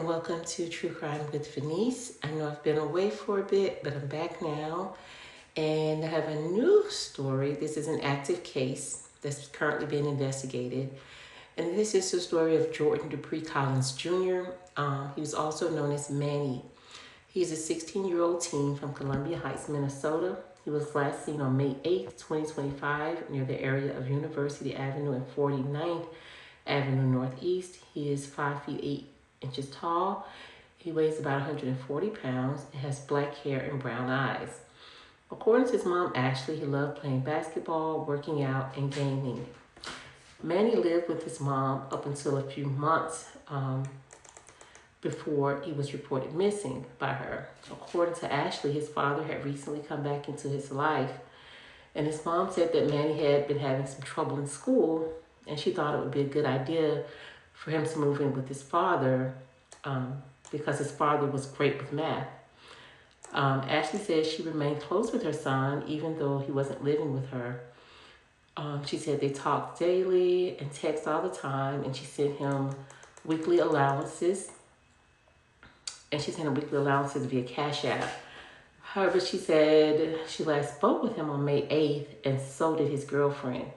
and welcome to True Crime with Venice. I know I've been away for a bit, but I'm back now, and I have a new story. This is an active case that's currently being investigated, and this is the story of Jordan Dupree Collins Jr. He was also known as Manny. He's a 16-year-old teen from Columbia Heights, Minnesota. He was last seen on May 8th, 2025, near the area of University Avenue and 49th Avenue Northeast. He is 5 feet 8 inches tall. He weighs about 140 pounds and has black hair and brown eyes. According to his mom, Ashley, he loved playing basketball, working out, and gaming. Manny lived with his mom up until a few months before he was reported missing by her. According to Ashley, his father had recently come back into his life, and his mom said that Manny had been having some trouble in school, and she thought it would be a good idea for him to move in with his father because his father was great with math. Ashley said she remained close with her son even though he wasn't living with her. She said they talked daily and text all the time, and she sent him weekly allowances. And she sent him weekly allowances via Cash App. However, she said she last spoke with him on May 8th, and so did his girlfriend.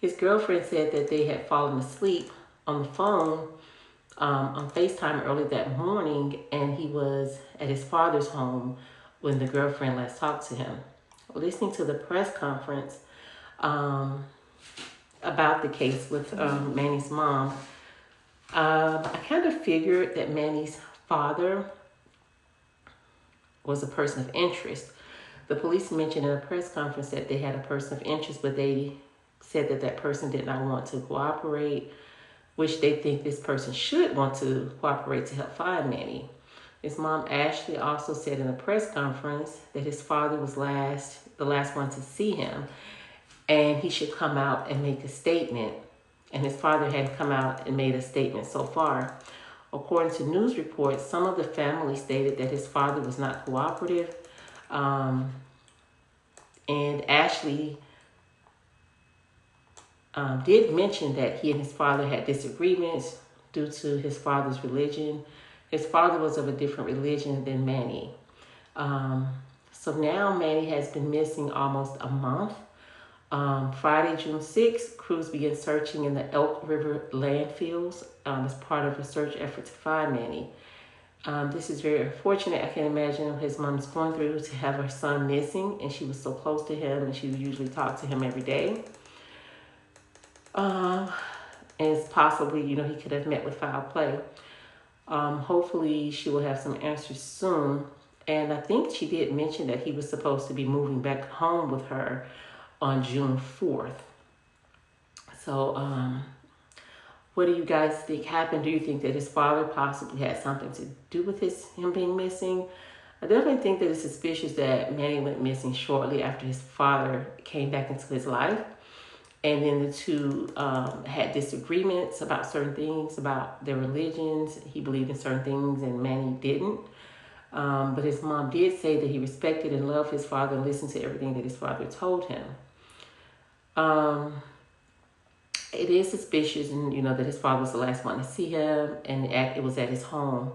His girlfriend said that they had fallen asleep on the phone on FaceTime early that morning, and he was at his father's home when the girlfriend last talked to him. Listening to the press conference about the case with Manny's mom, I kind of figured that Manny's father was a person of interest. The police mentioned in a press conference that they had a person of interest, but they said that that person did not want to cooperate, which they think this person should want to cooperate to help find Manny. His mom, Ashley, also said in a press conference that his father was the last one to see him, and he should come out and make a statement. And his father hadn't come out and made a statement so far. According to news reports, some of the family stated that his father was not cooperative, and Ashley did mention that he and his father had disagreements due to his father's religion. His father was of a different religion than Manny. So now Manny has been missing almost a month. Friday, June 6th, crews began searching in the Elk River landfills as part of a search effort to find Manny. This is very unfortunate. I can imagine what his mom is going through to have her son missing, and she was so close to him, and she would usually talk to him every day. And it's possibly, he could have met with foul play. Hopefully she will have some answers soon. And I think she did mention that he was supposed to be moving back home with her on June 4th. So what do you guys think happened? Do you think that his father possibly had something to do with him being missing? I definitely think that it's suspicious that Manny went missing shortly after his father came back into his life. And then the two had disagreements about certain things, about their religions. He believed in certain things and Manny didn't. But his mom did say that he respected and loved his father and listened to everything that his father told him. It is suspicious, and that his father was the last one to see him, and it was at his home.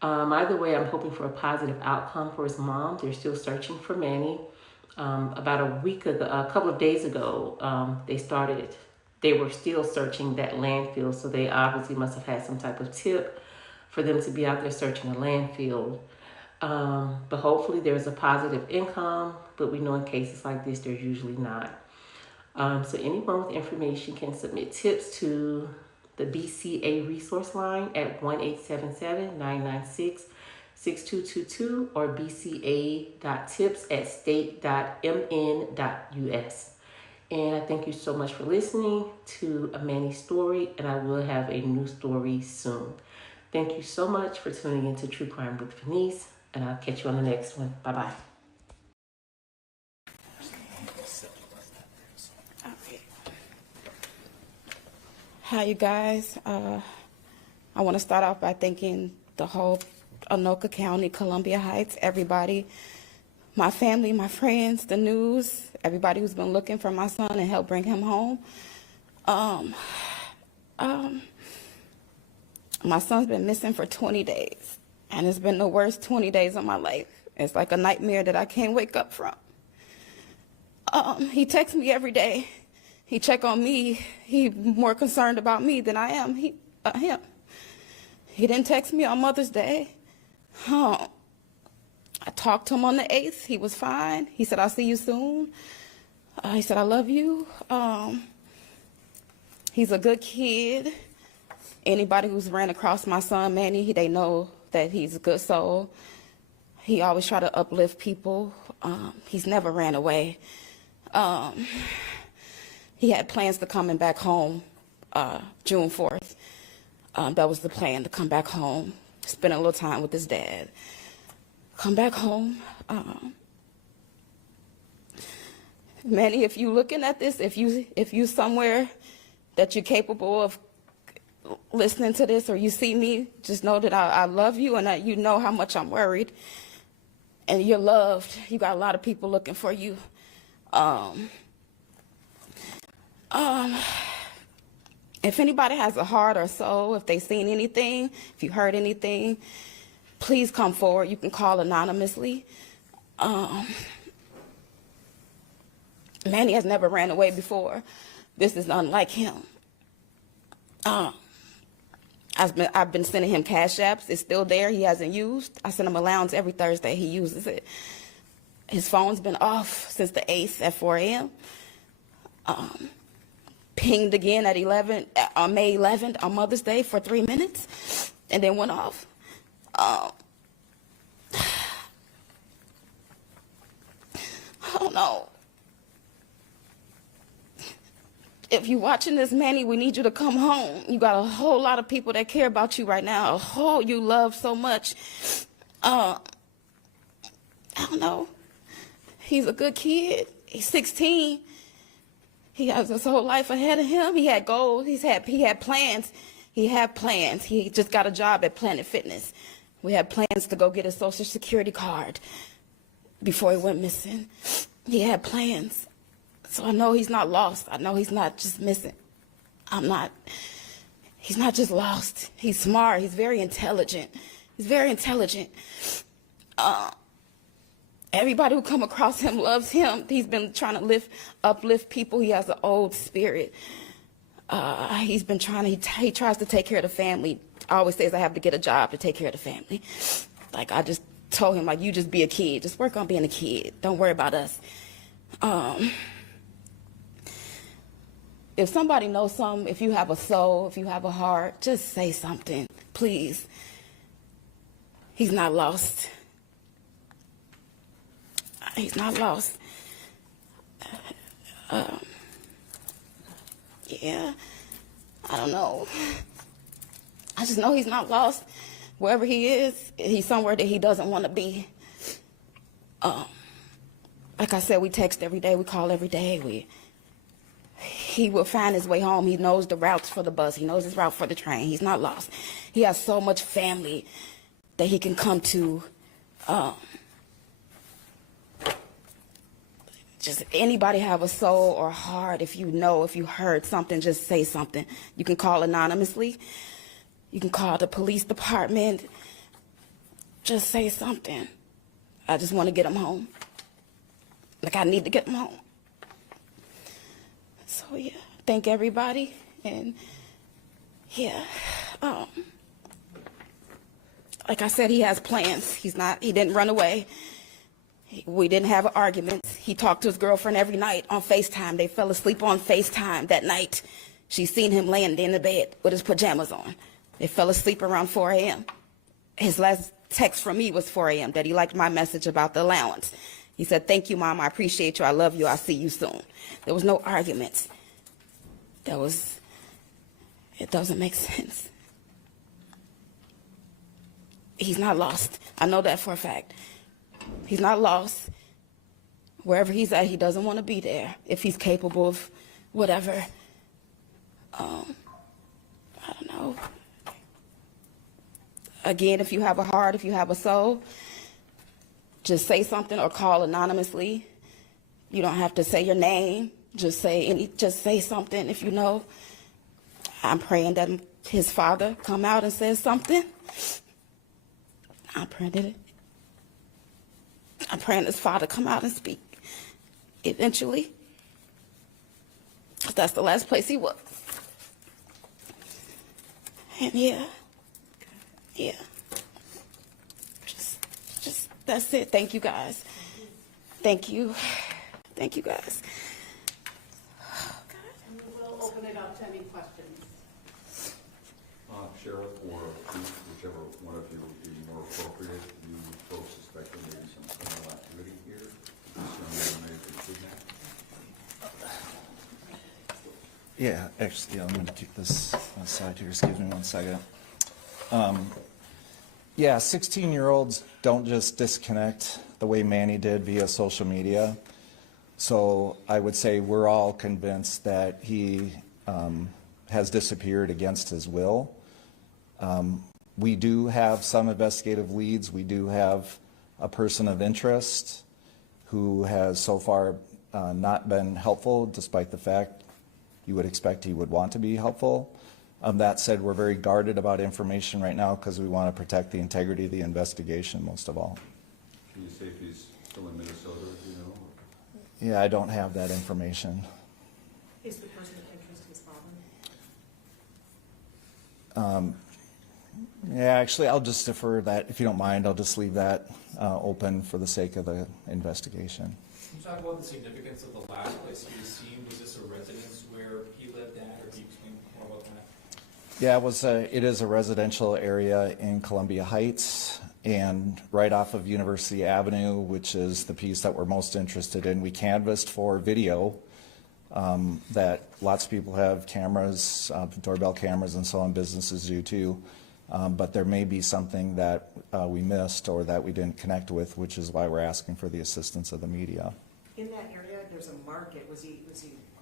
Either way, I'm hoping for a positive outcome for his mom. They're still searching for Manny. About a couple of days ago, they were still searching that landfill, so they obviously must have had some type of tip for them to be out there searching a landfill. But hopefully there's a positive income, but we know in cases like this, there's usually not. So anyone with information can submit tips to the BCA resource line at 1-877-996-6222 or bca.tips@state.mn.us. And I thank you so much for listening to a Manny story, and I will have a new story soon. Thank you so much for tuning into True Crime with Venice, and I'll catch you on the next one. Bye-bye. Hi, you guys. I want to start off by thanking the whole Anoka County, Columbia Heights, everybody, my family, my friends, the news, everybody who's been looking for my son and help bring him home. My son's been missing for 20 days, and it's been the worst 20 days of my life. It's like a nightmare that I can't wake up from. He texts me every day. He check on me. He more concerned about me than I am him. He didn't text me on Mother's Day. I talked to him on the 8th. He was fine. He said, I'll see you soon. He said, I love you. He's a good kid. Anybody who's ran across my son, Manny, they know that he's a good soul. He always try to uplift people. He's never ran away. He had plans to coming back home June 4th. That was the plan, to come back home, spend a little time with his dad. Come back home. Manny, if you looking at this, if you somewhere that you're capable of listening to this, or you see me, just know that I love you, and that you know how much I'm worried. And you're loved. You got a lot of people looking for you. If anybody has a heart or soul, if they seen anything, if you heard anything, please come forward. You can call anonymously. Manny has never ran away before. This is unlike him. I've been sending him cash apps. It's still there. He hasn't used. I send him allowance every Thursday. He uses it. His phone's been off since the 8th at 4 a.m. Pinged again at on May 11th on Mother's Day for 3 minutes, and then went off. I don't know. If you're watching this, Manny, we need you to come home. You got a whole lot of people that care about you right now. You love so much. I don't know. He's a good kid. He's 16. He has his whole life ahead of him. He had goals. He had plans. He had plans. He just got a job at Planet Fitness. We had plans to go get a Social Security card before he went missing. He had plans. So I know he's not lost. I know he's not just missing. He's not just lost. He's smart. He's very intelligent. He's very intelligent. Everybody who come across him loves him. He's been trying to uplift people. He has an old spirit. He's been he tries to take care of the family. I always says I have to get a job to take care of the family. Like, I just told him, like, you just be a kid. Just work on being a kid. Don't worry about us. If somebody knows something, if you have a soul, if you have a heart, just say something, please. He's not lost. He's not lost. Yeah, I don't know. I just know he's not lost. Wherever he is, he's somewhere that he doesn't want to be. Like I said, we text every day, we call every day. He will find his way home. He knows the routes for the bus. He knows his route for the train. He's not lost. He has so much family that he can come to. Just anybody have a soul or heart, if you heard something, just say something. You can call anonymously. You can call the police department. Just say something. I just want to get him home. Like, I need to get him home. So, yeah, thank everybody. And, yeah, like I said, he has plans. He didn't run away. We didn't have an argument. He talked to his girlfriend every night on FaceTime. They fell asleep on FaceTime that night. She seen him laying in the bed with his pajamas on. They fell asleep around 4 a.m. His last text from me was 4 a.m. that he liked my message about the allowance. He said, thank you, Mom. I appreciate you. I love you. I'll see you soon. There was no arguments. It doesn't make sense. He's not lost. I know that for a fact. He's not lost. Wherever he's at, he doesn't want to be there. If he's capable of whatever. I don't know. Again, if you have a heart, if you have a soul, just say something or call anonymously. You don't have to say your name. Just say something if you know. I'm praying that his father come out and said something. I printed it. I'm praying his father come out and speak eventually. 'Cause that's the last place he was. And yeah. Just, that's it. Thank you guys. Thank you. Thank you guys. And we'll open it up to any questions. Sheriff or Chief, whichever one of you would be more appropriate. You folks suspect there may be some criminal activity here. This young man may have been kidnapped. Yeah, actually, I'm going to keep this aside here. Excuse me 1 second. Yeah, 16-year-olds don't just disconnect the way Manny did via social media. So I would say we're all convinced that he has disappeared against his will. We do have some investigative leads. We do have a person of interest who has so far not been helpful, despite the fact you would expect he would want to be helpful. That said, we're very guarded about information right now because we want to protect the integrity of the investigation most of all. Can you say if he's still in Minnesota, do you know? Yeah, I don't have that information. Is the person of interest his father? Yeah, actually, I'll just defer that. If you don't mind, I'll just leave that open for the sake of the investigation. Can you talk about the significance of the last place he was seen? Was this a residence where he lived at, or can you explain more about that? Yeah, it is a residential area in Columbia Heights and right off of University Avenue, which is the piece that we're most interested in. We canvassed for video that lots of people have cameras, doorbell cameras and so on, businesses do too. But there may be something that we missed or that we didn't connect with, which is why we're asking for the assistance of the media. In that area, there's a market. Was he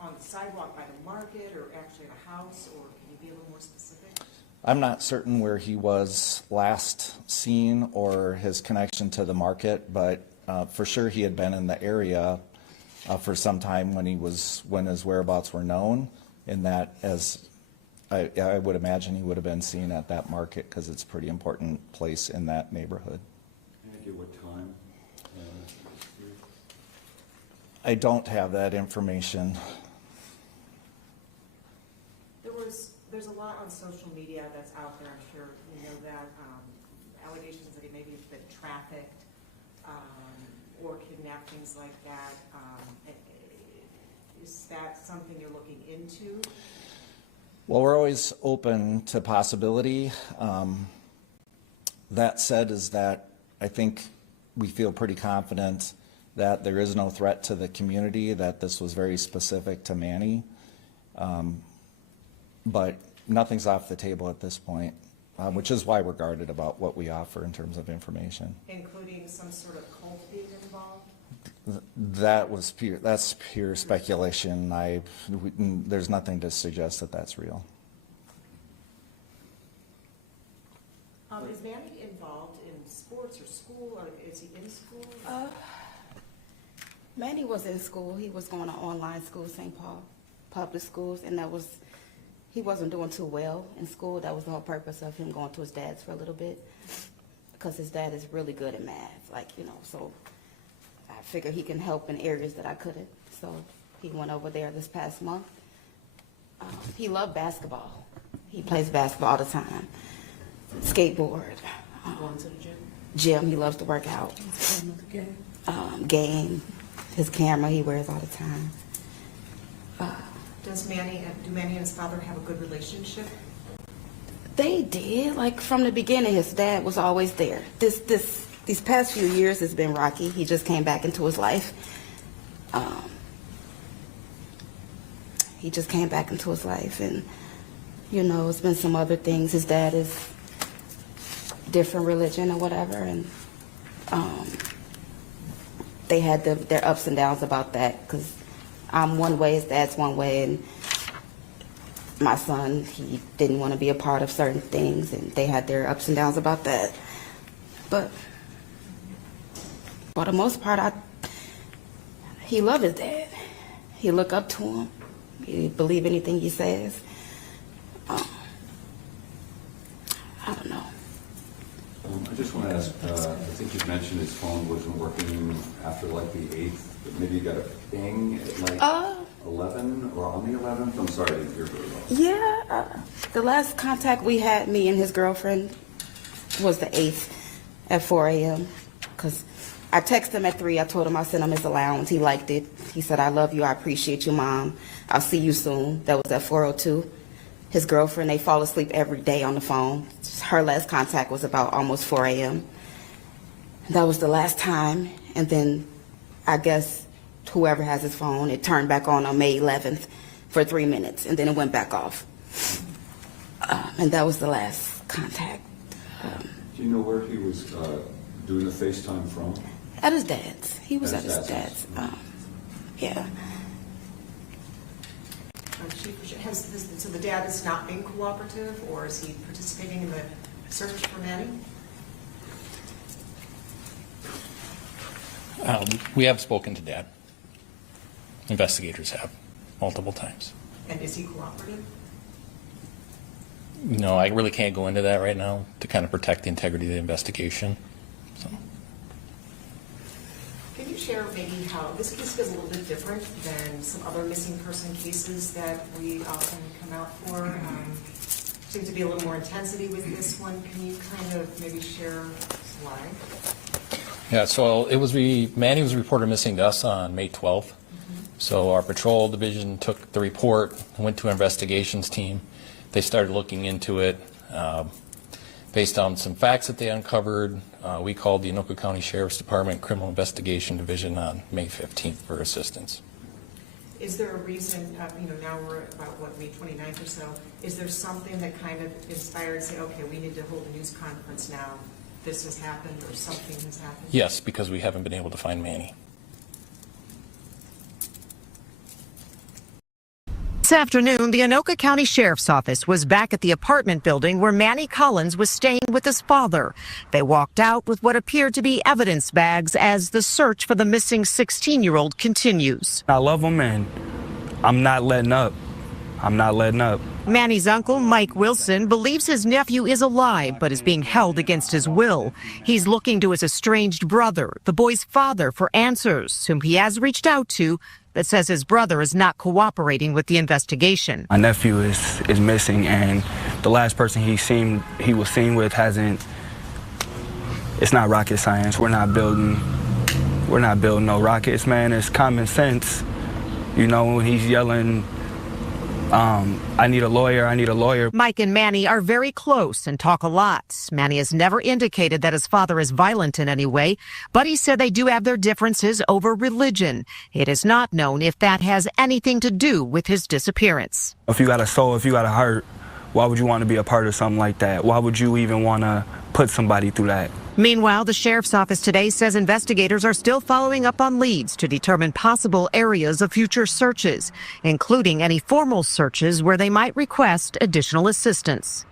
on the sidewalk by the market or actually at a house, or can you be a little more specific? I'm not certain where he was last seen or his connection to the market, but for sure he had been in the area for some time when his whereabouts were known, in that as I would imagine he would have been seen at that market because it's a pretty important place in that neighborhood. Can I get what time? I don't have that information. There's a lot on social media that's out there. I'm sure you know that allegations that he maybe has been trafficked or kidnapped, things like that. Is that something you're looking into? Well, we're always open to possibility. That said, is that I think we feel pretty confident that there is no threat to the community, that this was very specific to Manny. But nothing's off the table at this point, which is why we're guarded about what we offer in terms of information. Including some sort of cult being involved? That's pure speculation. There's nothing to suggest that that's real. Is Manny involved in sports or school, or is he in school? Manny was in school. He was going to online school, St. Paul public schools, and he wasn't doing too well in school. That was the whole purpose of him going to his dad's for a little bit, because his dad is really good at math, so I figured he can help in areas that I couldn't. So he went over there this past month. He loved basketball. He plays basketball all the time. Skateboard. Going to the gym? Gym, he loves to work out. Game. His camera he wears all the time. Do Manny and his father have a good relationship? They did. From the beginning, his dad was always there. These past few years has been rocky. He just came back into his life. He just came back into his life, and it's been some other things. His dad is different religion or whatever, and they had their ups and downs about that, because I'm one way, his dad's one way, and my son, he didn't want to be a part of certain things, and they had their ups and downs about that. But for the most part, he loved his dad. He looked up to him. He believed anything he says. just want to ask, I think you mentioned his phone wasn't working after like the 8th, but maybe you got a ping at like 11 or on the 11th? I'm sorry, I didn't hear very well. Yeah, the last contact we had, me and his girlfriend, was the 8th at 4 a.m. Because I texted him at 3. I told him I sent him his allowance. He liked it. He said, I love you. I appreciate you, Mom. I'll see you soon. That was at 4:02. His girlfriend, they fall asleep every day on the phone. Her last contact was about almost 4 a.m. That was the last time. And then I guess whoever has his phone, it turned back on May 11th for 3 minutes, and then it went back off. And that was the last contact. Do you know where he was doing the FaceTime from? At his dad's. He was at his At his dad's. dad's. Yeah. So the dad is not being cooperative, or is he participating in the search for Manny? We have spoken to Dad. Investigators have, multiple times. And is he cooperative? No, I really can't go into that right now to kind of protect the integrity of the investigation. So. Can you share maybe how this case is a little bit different than some other missing person cases that we often come out for? Seems to be a little more intensity with this one. Can you kind of maybe share why? Yeah, so Manny was reported missing to us on May 12th. So our patrol division took the report, went to our investigations team. They started looking into it. Based on some facts that they uncovered, we called the Anoka County Sheriff's Department Criminal Investigation Division on May 15th for assistance. Is there a reason, now we're about, May 29th or so, is there something that kind of inspired, say, okay, we need to hold a news conference now, this has happened, or something has happened? Yes, because we haven't been able to find Manny. This afternoon, the Anoka County Sheriff's Office was back at the apartment building where Manny Collins was staying with his father. They walked out with what appeared to be evidence bags as the search for the missing 16-year-old continues. I love him, and I'm not letting up. I'm not letting up. Manny's uncle, Mike Wilson, believes his nephew is alive but is being held against his will. He's looking to his estranged brother, the boy's father, for answers, whom he has reached out to, that says his brother is not cooperating with the investigation. My nephew is missing, and the last person he was seen with hasn't. It's not rocket science. We're not building no rockets, man. It's common sense. When he's yelling, I need a lawyer, I need a lawyer. Mike and Manny are very close and talk a lot. Manny has never indicated that his father is violent in any way, but he said they do have their differences over religion. It is not known if that has anything to do with his disappearance. If you got a soul, if you got a heart, why would you want to be a part of something like that? Why would you even want to put somebody through that? Meanwhile, the sheriff's office today says investigators are still following up on leads to determine possible areas of future searches, including any formal searches where they might request additional assistance.